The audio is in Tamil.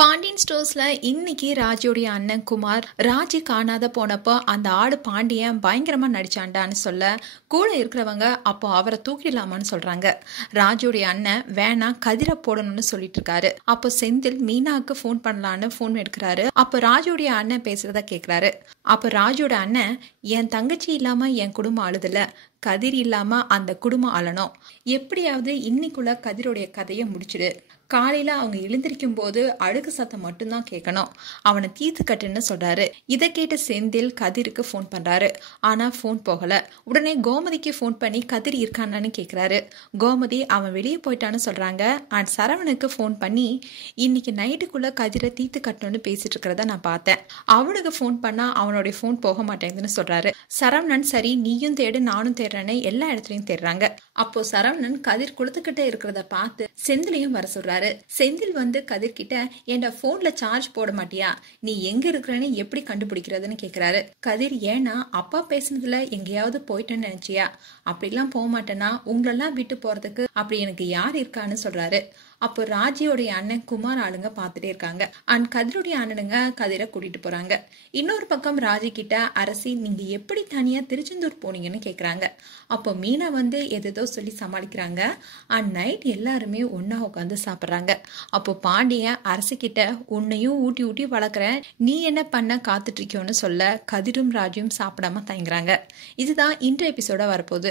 பாண்டியன் ஸ்டோர்ஸ்ல இன்னைக்கு ராஜோடைய அண்ணன் குமார் ராஜி காணாத போனப்போ அந்த ஆடு பாண்டியன் பயங்கரமா நடிச்சாண்டான்னு சொல்ல கூட இருக்கிறவங்க அப்போ அவரை தூக்கிடலாமான்னு சொல்றாங்க. ராஜோடைய அண்ணன் வேணா கதிரை போடணும்னு சொல்லிட்டு இருக்காரு. அப்போ செந்தில் மீனாவுக்கு போன் பண்ணலான்னு போன் எடுக்கிறாரு. அப்போ ராஜோடைய அண்ணன் பேசுறத கேட்கிறாரு. அப்போ ராஜோட அண்ணன், என் தங்கச்சி இல்லாம என் குடும்பம் அழுதுல, கதிர் இல்லாம அந்த குடும்பம் அழணும், எப்படியாவது இன்னைக்குள்ள கதிரோடைய கதையை முடிச்சிடு, காலையில அவங்க எழுந்திருக்கும் போது அழுகு சத்தம் மட்டும்தான் கேட்கணும், அவனை தீர்த்து கட்டுன்னு சொல்றாரு. இதை கேட்டு செந்தில் கதிருக்கு போன் பண்றாரு. ஆனா போன் போகல. உடனே கோமதிக்கு போன் பண்ணி கதிர் இருக்கானான்னு கேட்கிறாரு. கோமதி அவன் வெளியே போயிட்டான்னு சொல்றாங்க. அண்ட் சரவணுக்கு போன் பண்ணி இன்னைக்கு நைட்டுக்குள்ள கதிரை தீர்த்து கட்டணும்னு பேசிட்டு இருக்கிறத நான் பார்த்தேன், அவனுக்கு போன் பண்ணா அவனுடைய போன் போக மாட்டேங்குதுன்னு சொல்றாரு. சரவணன், சரி நீயும் தேடு நானும் தேடுறேன்னு எல்லா இடத்துலயும் தேடுறாங்க. அப்போ சரவணன் கதிர் குளத்துக்கிட்ட இருக்கிறத பார்த்து செந்திலையும் வர சொல்றாரு. செந்தில் வந்து கதிர் கிட்ட, என் போன்ல சார்ஜ் போட மாட்டியா, நீ எங்க இருக்கிறன்னு எப்படி கண்டுபிடிக்கிறதுன்னு கேக்குறாரு. கதிர், ஏன்னா அப்பா பேசுனதுல எங்கேயாவது போயிட்டேன்னு நினைச்சியா, அப்படிலாம் போக மாட்டேன்னா உங்களெல்லாம் விட்டு போறதுக்கு அப்படி எனக்கு யார் இருக்கான்னு சொல்றாரு. அப்போ ராஜியோடைய அண்ணன் குமார் ஆளுங்க பார்த்துட்டே இருக்காங்க. அண்ட் கதிரோடைய அண்ணனுங்க கதிரை கூட்டிட்டு போறாங்க. இன்னொரு பக்கம் ராஜி கிட்ட, அரசி நீங்க எப்படி தனியா திருச்செந்தூர் போனீங்கன்னு கேக்குறாங்க. அப்போ மீனா வந்து எதோ சொல்லி சமாளிக்கிறாங்க. அண்ட் நைட் எல்லாருமே ஒன்னா உட்காந்து சாப்பிட்றாங்க. அப்போ பாண்டியன் அரசி கிட்ட, உன்னையும் ஊட்டி ஊட்டி வளர்க்குறேன், நீ என்ன பண்ண காத்துட்டு இருக்கியோன்னு சொல்ல கதிரும் ராஜியும் சாப்பிடாம தயங்குறாங்க. இதுதான் இன்றைய எபிசோட வரப்போகுது.